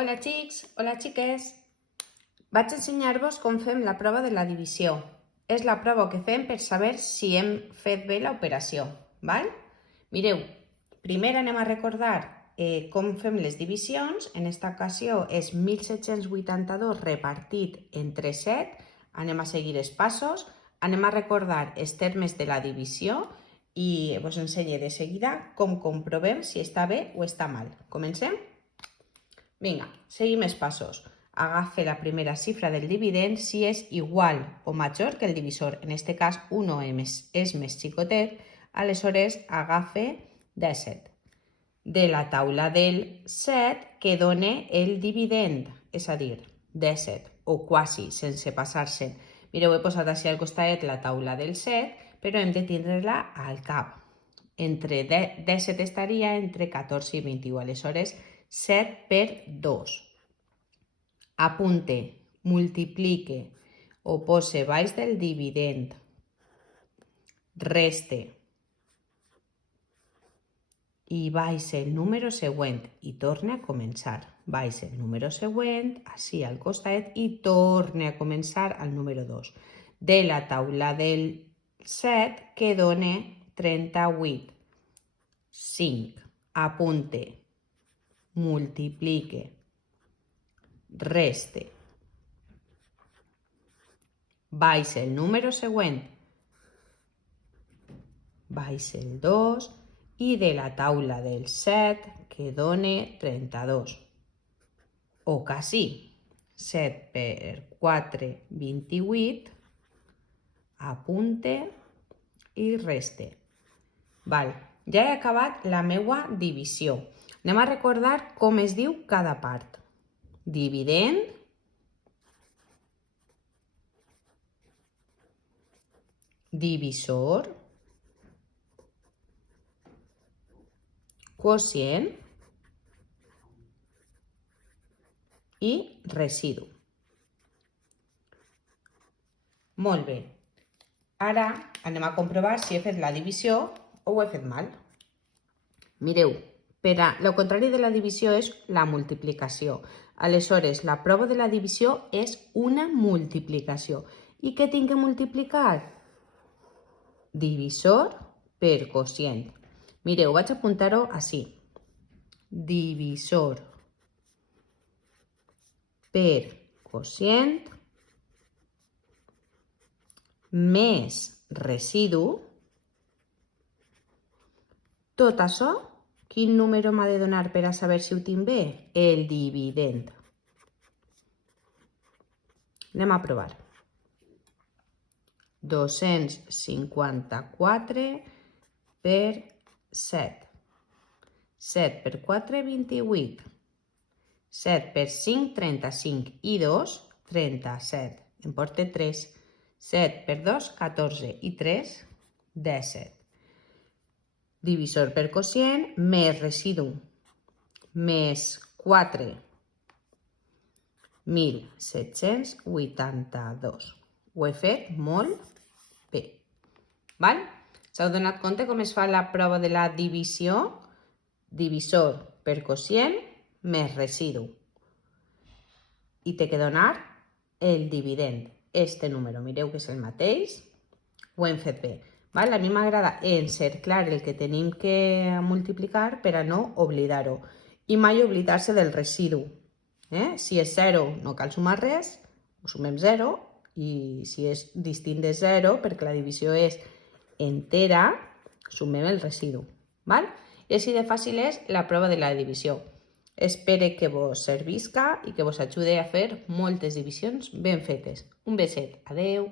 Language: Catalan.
Hola xics, hola xiques. Vaig ensenyar-vos com fem la prova de la divisió. És la prova que fem per saber si hem fet bé l'operació, val? Mireu, primer anem a recordar com fem les divisions. En aquesta ocasió és 1782 repartit entre 7. Anem a seguir els passos. Anem a recordar els termes de la divisió i vos ensenyo de seguida com comprovem si està bé o està mal. Comencem? Vinga, seguim els passos. Agafe la primera xifra del dividend si és igual o major que el divisor. En aquest cas, 1 és més xicotet, aleshores agafe 17. De la taula del 7 que dona el dividend, és a dir, 17, o quasi, sense passar-se. Mireu, he posat així al costat la taula del 7, però hem de tindre-la al cap. Entre 17 estaria entre 14 i 21, aleshores 7 per 2. Apunte, multiplique o pose baix del dividend. Reste. I baixa el número següent i torna a començar. Baixa el número següent, així al costat, i torna a començar al número 2. De la taula del 7 que dona 38. 5. Apunte. Multiplique. Reste. Baixa el número següent. Baixa el 2. I de la taula del 7 que dona 32. O quasi. 7 per 4, 28. Apunte i reste. Val, ja he acabat la meua divisió. Anem a recordar com es diu cada part. Dividend, divisor, quocient i residu. Molt bé. Ara anem a comprovar si he fet la divisió o ho he fet mal. Mireu, el contrari de la divisió és la multiplicació. Aleshores, la prova de la divisió és una multiplicació. I què tinc que multiplicar? Divisor per quocient. Mireu, vaig apuntar-ho així. Divisor per quocient més residu. Tot això, quin número m'ha de donar per a saber si ho tinc bé? El dividend. Anem a provar. 254 per 7. 7 per 4, 28. 7 per 5, 35. I 2, 37. Em porta 3. 7 per 2, 14. I 3, 17. Divisor per quocient més residu més 4. 1782. Ho he fet molt bé. Val? S'heu donat compte com es fa la prova de la divisió? Divisor per quocient més residu. I té que donar el dividend. Este número, mireu que és el mateix. Ho hem fet bé. A mi m'agrada encerclar el que tenim que multiplicar per a no oblidar-ho. I mai oblidar-se del residu. Si és 0 no cal sumar res, ho sumem 0. I si és distint de 0, perquè la divisió és entera, sumem el residu. I així de fàcil és la prova de la divisió. Espero que vos servisca i que vos ajude a fer moltes divisions ben fetes. Un beset. Adeu.